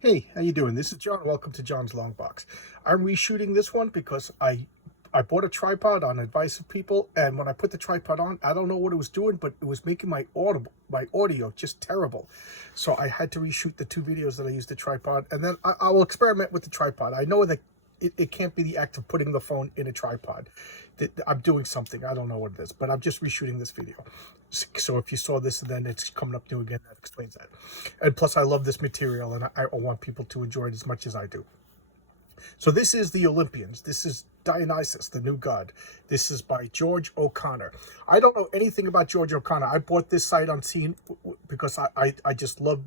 Hey, how you doing? This is John. Welcome to John's Long Box. I'm reshooting this one because I bought a tripod on advice of people, and when I put the tripod on, I don't know what it was doing, but it was making my audio just terrible. So I had to reshoot the two videos that I used the tripod, and then I will experiment with the tripod. I know that it can't be the act of putting the phone in a tripod. I'm doing something. I don't know what it is, but I'm just reshooting this video. So if you saw this and then it's coming up new again, that explains that. And plus, I love this material, and I want people to enjoy it as much as I do. So this is the Olympians. This is Dionysus, the new god. This is by George O'Connor. I don't know anything about George O'Connor. I bought this site unseen because I just love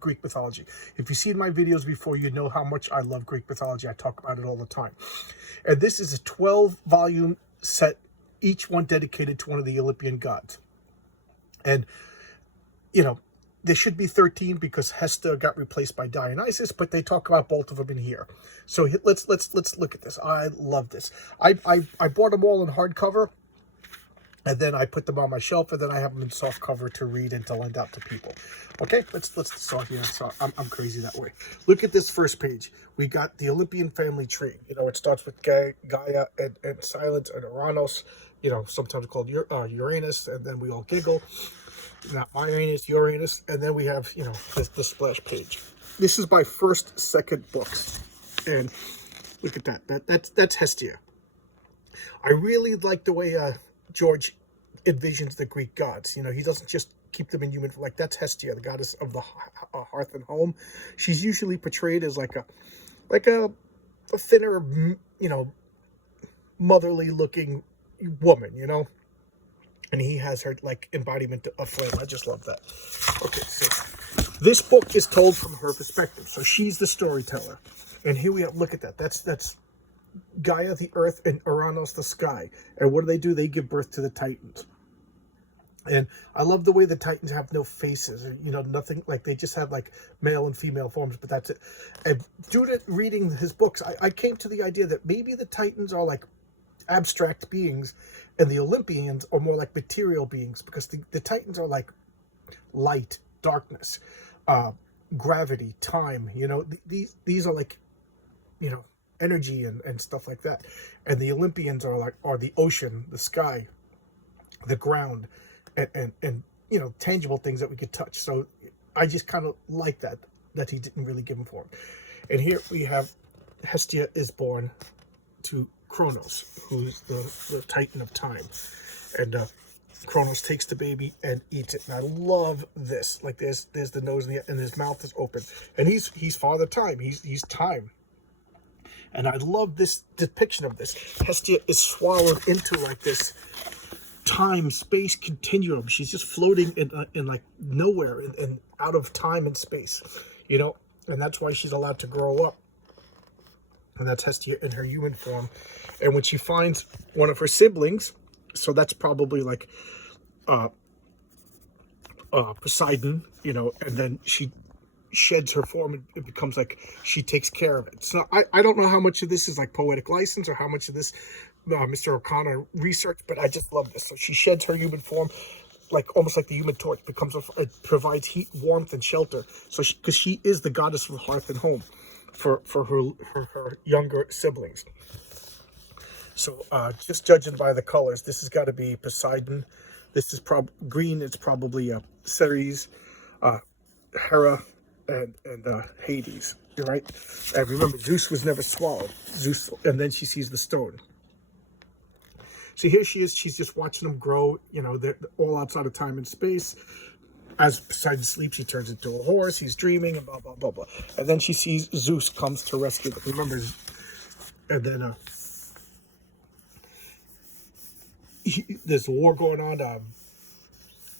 Greek mythology. If you've seen my videos before, you know how much I love Greek mythology. I talk about it all the time. And this is a 12-volume set, each one dedicated to one of the Olympian gods. And, you know, there should be 13 because Hestia got replaced by Dionysus, but they talk about both of them in here. So let's look at this. I love this. I bought them all in hardcover, and then I put them on my shelf, and then I have them in soft cover to read and to lend out to people. Okay, let's start here. So I'm crazy that way. Look at this first page. We got the Olympian family tree. You know, it starts with Gaia and Silence and Uranus. You know, sometimes called Uranus, and then we all giggle. Not Uranus, and then we have, you know, the splash page. This is my first, second books, and look at that. That's Hestia. I really like the way George envisions the Greek gods. You know, he doesn't just keep them in human. Like, that's Hestia, the goddess of the hearth and home. She's usually portrayed as like a thinner, you know, motherly looking woman. You know. And he has her like embodiment of flame. I just love that. Okay, so this book is told from her perspective. So she's the storyteller. And here we have, look at that. That's Gaia, the earth, and Uranus, the sky. And what do? They give birth to the Titans. And I love the way the Titans have no faces, or, you know, nothing, like they just have like male and female forms, but that's it. And due to reading his books, I came to the idea that maybe the Titans are like abstract beings, and the Olympians are more like material beings, because the Titans are like light, darkness, gravity, time. You know, these are like, you know, energy and stuff like that. And the Olympians are the ocean, the sky, the ground, and you know, tangible things that we could touch. So I just kind of like that he didn't really give them form. And here we have Hestia is born to Kronos, who's the Titan of time. And Kronos takes the baby and eats it. And I love this. Like, there's the nose and his mouth is open. And he's Father Time. He's time. And I love this depiction of this. Hestia is swallowed into like this time-space continuum. She's just floating in like nowhere and out of time and space. You know, and that's why she's allowed to grow up. And that's Hestia in her human form. And when she finds one of her siblings, so that's probably like Poseidon, you know, and then she sheds her form and it becomes like she takes care of it. So I don't know how much of this is like poetic license or how much of this Mr. O'Connor researched, but I just love this. So she sheds her human form, like almost like the Human Torch, it provides heat, warmth, and shelter. So because she is the goddess of hearth and home for her younger siblings. So just judging by the colors, this has got to be Poseidon. This is green. It's probably Ceres, Hera, and Hades. You're right. And remember, Zeus was never swallowed. Zeus, and then she sees the stone. So here she is. She's just watching them grow. You know, they're all outside of time and space. As Poseidon sleeps, he turns into a horse. He's dreaming and blah, blah, blah, blah. And then she sees Zeus comes to rescue them. Remember, and then there's a war going on.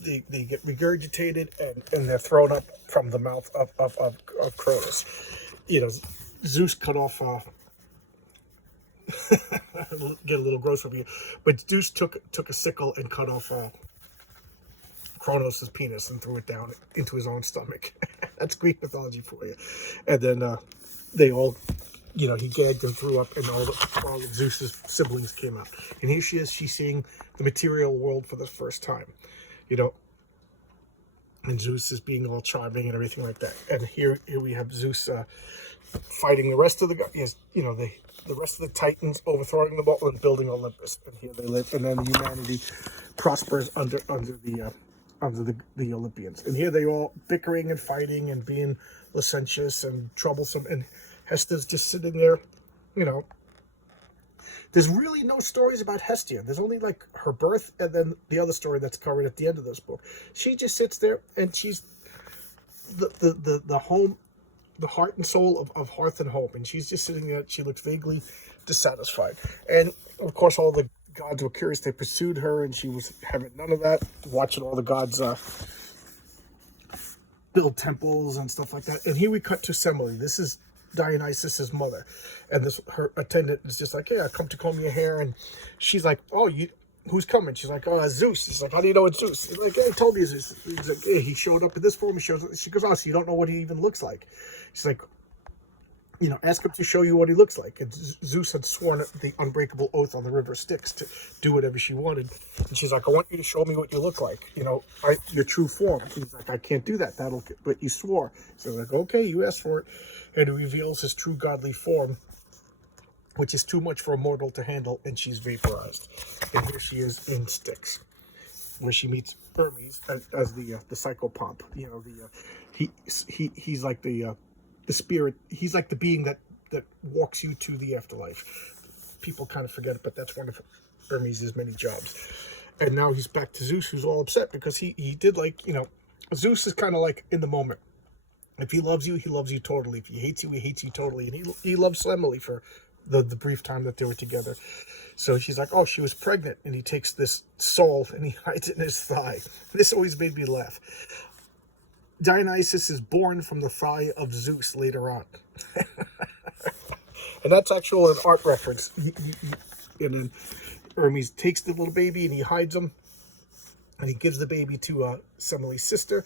They get regurgitated and they're thrown up from the mouth of Cronus. You know, Zeus cut off. Get a little gross from you, but Zeus took a sickle and cut off Kronos' penis and threw it down into his own stomach. That's Greek mythology for you. And then they all, you know, he gagged and threw up, and all of Zeus's siblings came out. And here she is, she's seeing the material world for the first time, you know. and Zeus is being all charming and everything like that. And here we have Zeus fighting the rest of the guys, the rest of the Titans, overthrowing them all and building Olympus. And here they live, and then humanity prospers under the Olympians. And here they all bickering and fighting and being licentious and troublesome. And Hestia's just sitting there, you know. There's really no stories about Hestia. There's only like her birth and then the other story that's covered at the end of this book. She just sits there and she's the home, the heart and soul of hearth and home. And she's just sitting there. She looks vaguely dissatisfied. And of course, all the gods were curious. They pursued her and she was having none of that. Watching all the gods build temples and stuff like that. And here we cut to Semele. This is Dionysus's mother, and her attendant is just like, "Hey, I come to comb your hair," and she's like, "Oh, who's coming?" She's like, "Oh, Zeus." He's like, "How do you know it's Zeus?" He's like, "Hey, I told you Zeus." He's like, "Hey, he showed up in this form." She goes, "Oh, so you don't know what he even looks like?" She's like, ask him to show you what he looks like. And Zeus had sworn the unbreakable oath on the river Styx to do whatever she wanted. And she's like, "I want you to show me what you look like. Your true form." He's like, "I can't do that. But you swore." So they're like, "Okay, you asked for it." And he reveals his true godly form, which is too much for a mortal to handle, and she's vaporized. And here she is in Styx, where she meets Hermes as the psychopomp. He's like the spirit. He's like the being that walks you to the afterlife. People kind of forget it, but that's one of Hermes' many jobs. And now he's back to Zeus, who's all upset because he did Zeus is kind of like in the moment. If he loves you totally. If he hates you totally. And he loves Semele for the brief time that they were together. So she's like, "Oh, she was pregnant." And he takes this soul and he hides it in his thigh. This always made me laugh. Dionysus is born from the thigh of Zeus later on. And that's actually an art reference. And then Hermes takes the little baby and he hides him. And he gives the baby to Semele's sister.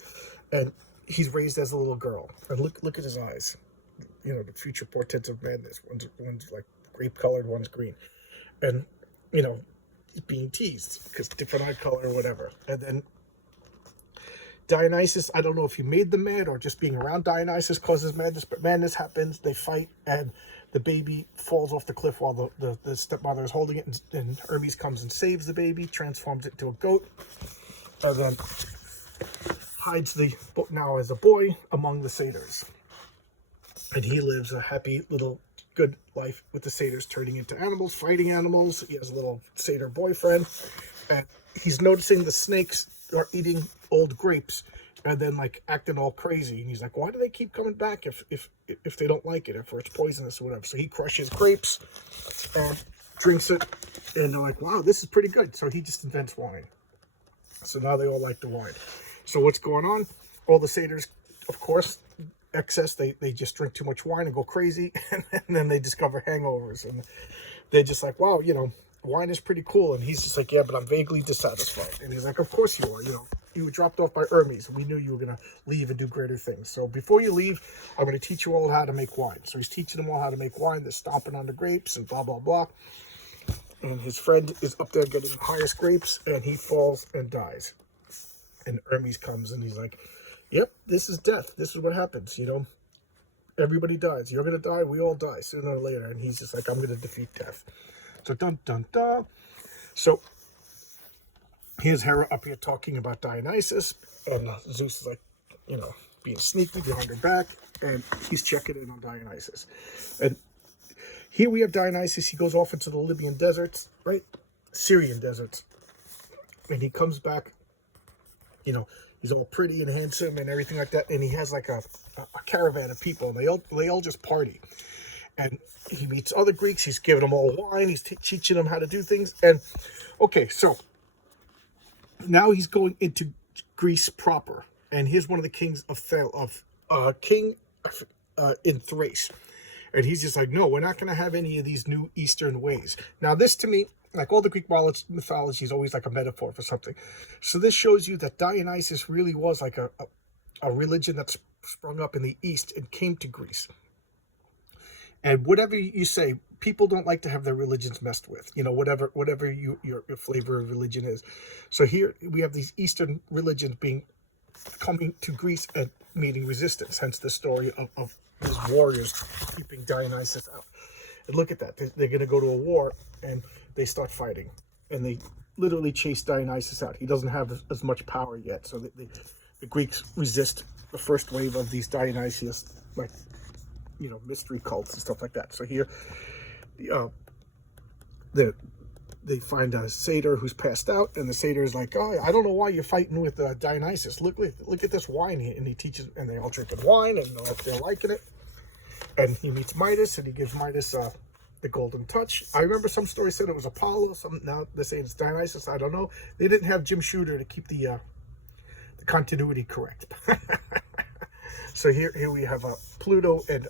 And he's raised as a little girl. And look at his eyes. The future portents of madness. One's like grape colored, one's green. And, he's being teased because different eye color or whatever. And then Dionysus, I don't know if he made them mad or just being around Dionysus causes madness, but madness happens. They fight and the baby falls off the cliff while the stepmother is holding it. And Hermes comes and saves the baby, transforms it into a goat. And then hides the book now as a boy among the satyrs. And he lives a happy little good life with the satyrs, turning into animals, fighting animals. He has a little satyr boyfriend. And he's noticing the snakes are eating old grapes and then acting all crazy. And he's like, "Why do they keep coming back if they don't like it, if it's poisonous or whatever?" So he crushes grapes and drinks it. And they're like, "Wow, this is pretty good." So he just invents wine. So now they all like the wine. So what's going on? All the satyrs, of course, excess, they just drink too much wine and go crazy, and then they discover hangovers, and they're just like, "Wow, wine is pretty cool." And he's just like, "Yeah, but I'm vaguely dissatisfied." And he's like, "Of course you are. You were dropped off by Hermes. We knew you were going to leave and do greater things. So before you leave, I'm going to teach you all how to make wine." So he's teaching them all how to make wine. They're stomping on the grapes and blah, blah, blah. And his friend is up there getting the highest grapes, and he falls and dies. And Hermes comes and he's like, "Yep, this is death. This is what happens. Everybody dies. You're going to die. We all die sooner or later." And he's just like, "I'm going to defeat death." So dun, dun, dun. So here's Hera up here talking about Dionysus. And Zeus is like, being sneaky behind her back. And he's checking in on Dionysus. And here we have Dionysus. He goes off into the Libyan deserts, right? Syrian deserts. And he comes back. He's all pretty and handsome and everything like that. And he has like a caravan of people. And they all just party. And he meets other Greeks. He's giving them all wine. He's teaching them how to do things. And, okay, so now he's going into Greece proper. And here's one of the kings in Thrace. And he's just like, "No, we're not going to have any of these new Eastern ways." Now, this to me, like all the Greek mythology, is always like a metaphor for something. So this shows you that Dionysus really was like a religion that sprung up in the East and came to Greece. And whatever you say, people don't like to have their religions messed with, whatever your flavor of religion is. So here we have these Eastern religions being coming to Greece and meeting resistance, hence the story of his warriors keeping Dionysus out. And look at that. They're going to go to a war, and they start fighting. And they literally chase Dionysus out. He doesn't have as much power yet. So the Greeks resist the first wave of these Dionysius, like, you know, mystery cults and stuff like that. So here, they find a satyr who's passed out, and the satyr is like, "Oh, I don't know why you're fighting with Dionysus. Look at this wine." And he teaches, and they all drinking wine, and they're liking it. And he meets Midas, and he gives Midas the golden touch. I remember some stories said it was Apollo. Some now they're saying it's Dionysus. I don't know. They didn't have Jim Shooter to keep the continuity correct. So here we have Pluto and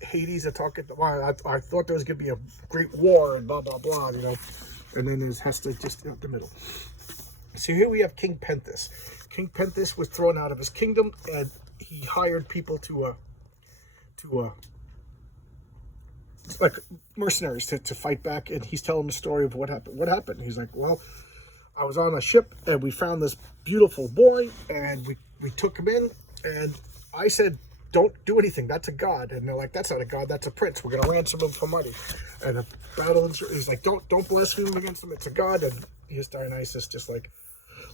Hades are talking. Wow, I thought there was going to be a great war and blah blah blah, you know. And then there's Hestia just in the middle. So here we have King Pentheus. King Pentheus was thrown out of his kingdom, and he hired people to like mercenaries to fight back. And he's telling the story of what happened. What happened? He's like, well, I was on a ship, and we found this beautiful boy, and we took him in, and I said, don't do anything. That's a god. And they're like, that's not a god. That's a prince. We're going to ransom him for money. And the battle is like, don't blaspheme against him. It's a god. And here's Dionysus just like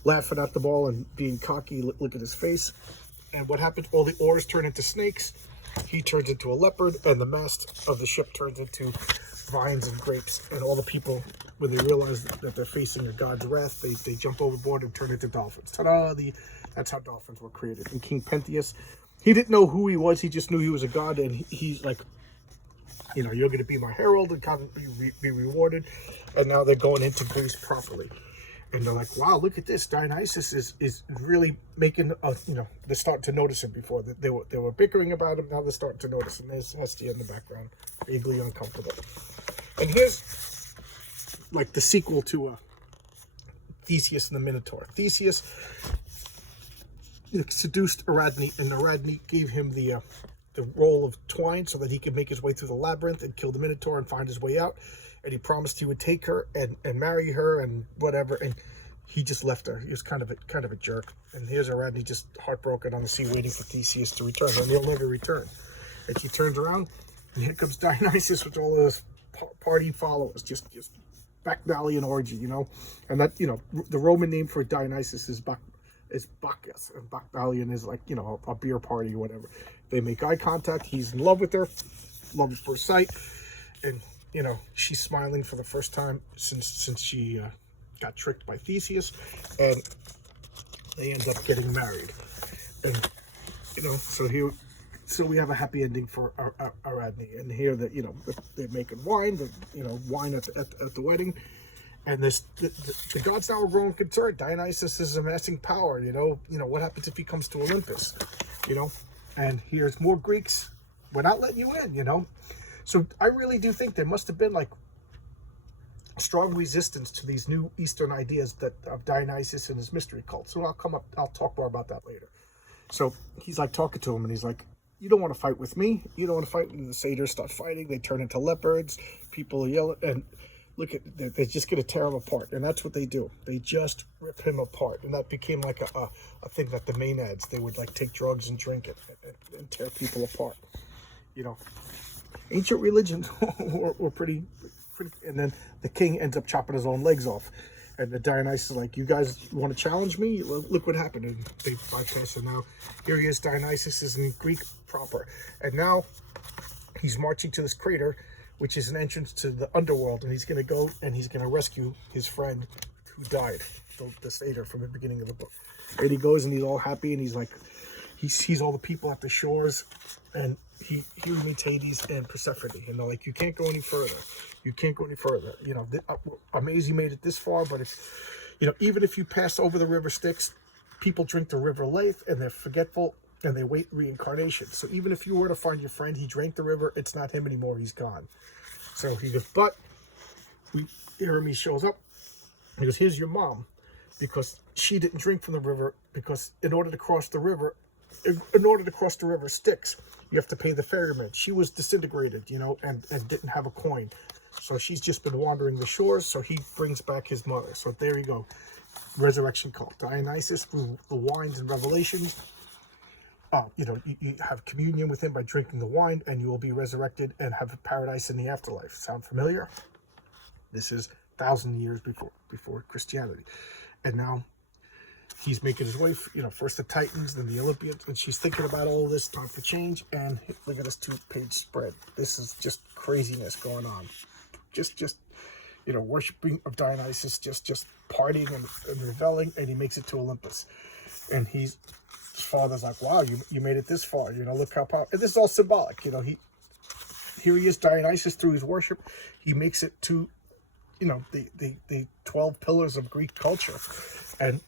laughing at the ball and being cocky. Look at his face. And what happens? All the oars turn into snakes. He turns into a leopard. And the mast of the ship turns into vines and grapes. And all the people, when they realize that they're facing a god's wrath, they jump overboard and turn into dolphins. Ta-da! That's how dolphins were created. And King Pentheus, he didn't know who he was. He just knew he was a god, and he's like, you know, you're going to be my herald and kind of be rewarded. And now they're going into Greece properly. And they're like, wow, look at this. Dionysus is really making, you know, they're starting to notice him before. They were bickering about him. Now they're starting to notice him. There's Hestia in the background, vaguely uncomfortable. And here's like the sequel to Theseus and the Minotaur. Theseus seduced Ariadne, and Ariadne gave him the roll of twine so that he could make his way through the labyrinth and kill the Minotaur and find his way out. And he promised he would take her and marry her and whatever. And he just left her. He was kind of a jerk. And here's Ariadne just heartbroken on the sea, waiting for Theseus to return, and he'll never return. And she turns around, and here comes Dionysus with all of his party followers, just bacchanalian orgy, you know. And that, you know, the Roman name for Dionysus is Bacchus, and bacchanalian is like, you know, a beer party or whatever. They make eye contact. He's in love with her, love at first sight, and you know, she's smiling for the first time since she got tricked by Theseus, and they end up getting married. And you know, so we have a happy ending for Ariadne. And here that, you know, they're making wine, wine at the wedding. And the gods now are growing concerned. Dionysus is amassing power. You know what happens if he comes to Olympus? You know, and here's more Greeks. We're not letting you in. You know, so I really do think there must have been like strong resistance to these new Eastern ideas of Dionysus and his mystery cult. So I'll talk more about that later. So he's like talking to him, and he's like, "You don't want to fight with me. You don't want to fight." And the satyrs start fighting. They turn into leopards. People yell, and look at, they're just going to tear him apart. And that's what they do. They just rip him apart. And that became like a thing that the Maenads, they would like take drugs and drink it and tear people apart. You know, ancient religions were pretty, and then the king ends up chopping his own legs off. And the Dionysus is like, "You guys want to challenge me? Look what happened." And they bypass it. Now here he is. Dionysus is in Greek proper. And now he's marching to this crater, which is an entrance to the underworld, and he's going to go and he's going to rescue his friend who died, the satyr from the beginning of the book. And he goes and he's all happy, and he's like, he sees all the people at the shores, and he meets Hades and Persephone, and they're like, "You can't go any further. You can't go any further. You know, I'm amazed you made it this far, but it's, you know, even if you pass over the river Styx, people drink the river Lethe, and they're forgetful, and they wait reincarnation. So even if you were to find your friend, he drank the river, it's not him anymore, he's gone." So he goes, but Hermes shows up. He goes, "Here's your mom, because she didn't drink from the river, because in order to cross the river Styx, you have to pay the ferryman. She was disintegrated, you know, and didn't have a coin. So she's just been wandering the shores, so he brings back his mother." So there you go. resurrection cult. Dionysus, through the wines and revelations, you have communion with him by drinking the wine, and you will be resurrected and have a paradise in the afterlife. Sound familiar? This is 1,000 years before Christianity. And now he's making his way, first the Titans, then the Olympians, and she's thinking about all this, time for change, and look at this 2-page spread. This is just craziness going on. Just worshiping of Dionysus, just partying and reveling, and he makes it to Olympus. And his father's like, wow, you made it this far, look how powerful. And this is all symbolic, here he is, Dionysus, through his worship, he makes it to, the 12 pillars of Greek culture. And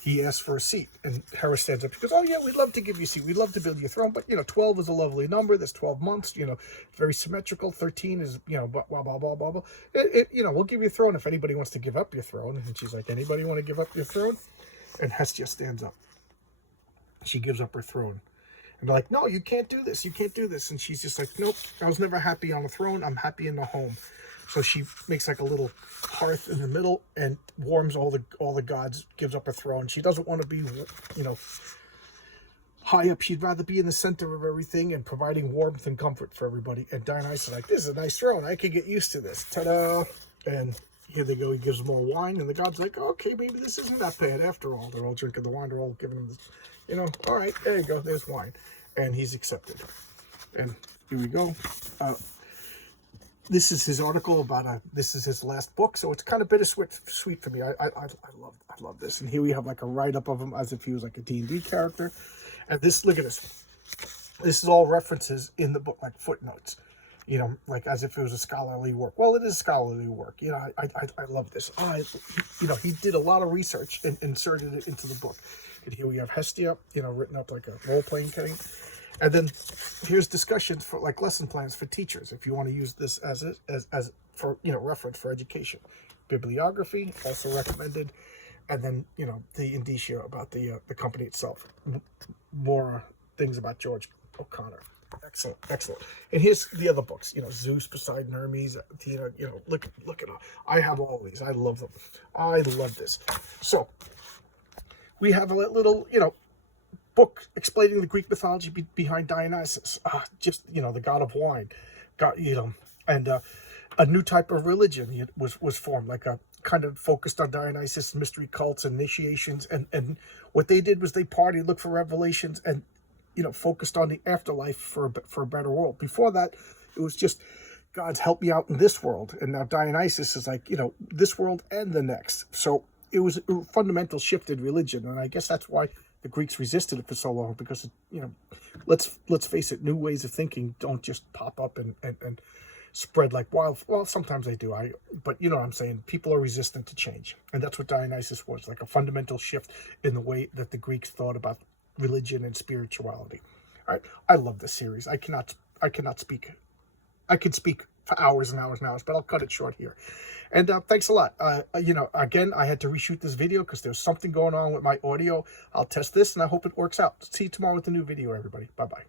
he asks for a seat, and Hera stands up. She goes, oh yeah, we'd love to give you a seat. We'd love to build you a throne, but 12 is a lovely number. There's 12 months, very symmetrical. 13 is, blah, blah, blah, blah, blah, blah. We'll give you a throne if anybody wants to give up your throne. And she's like, anybody want to give up your throne? And Hestia stands up. She gives up her throne. And they're like, no, you can't do this. You can't do this. And she's just like, nope, I was never happy on the throne. I'm happy in the home. So she makes like a little hearth in the middle and warms all the gods, gives up her throne. She doesn't want to be, high up. She'd rather be in the center of everything and providing warmth and comfort for everybody. And Dionysus is like, this is a nice throne. I could get used to this. Ta-da! And here they go. He gives them all wine. And the god's like, okay, maybe this isn't that bad after all. They're all drinking the wine. They're all giving him this, all right, there you go. There's wine. And he's accepted. And here we go. This is his article about this is his last book, so it's kind of bittersweet for me. I love this. And here we have like a write-up of him as if he was like a D&D character. And this, look at this. This is all references in the book, like footnotes, like as if it was a scholarly work. Well, it is scholarly work. I love this. He did a lot of research and inserted it into the book. And here we have Hestia, written up like a role-playing thing. And then here's discussions for like lesson plans for teachers if you want to use this as for reference for education. Bibliography also recommended, and then the indicia about the company itself. More things about George O'Connor. Excellent. And here's the other books. Zeus, Poseidon, Hermes. Look at all. I have all these. I love them. I love this. So we have a little book explaining the Greek mythology behind Dionysus, the god of wine, and a new type of religion was formed, like a kind of focused on Dionysus, mystery cults, initiations, and what they did was they partied, looked for revelations, and focused on the afterlife for a better world. Before that, it was just God's help me out in this world, and now Dionysus is like this world and the next. So it was a fundamental shift in religion, and I guess that's why the Greeks resisted it for so long, because let's face it, new ways of thinking don't just pop up and spread like wild. Well, sometimes they do. But you know what I'm saying. People are resistant to change, and that's what Dionysus was, like a fundamental shift in the way that the Greeks thought about religion and spirituality. All right, I love this series. I cannot speak. I could speak for hours and hours and hours, but I'll cut it short here. And thanks a lot. Again, I had to reshoot this video because there's something going on with my audio. I'll test this, and I hope it works out. See you tomorrow with a new video, everybody. Bye-bye.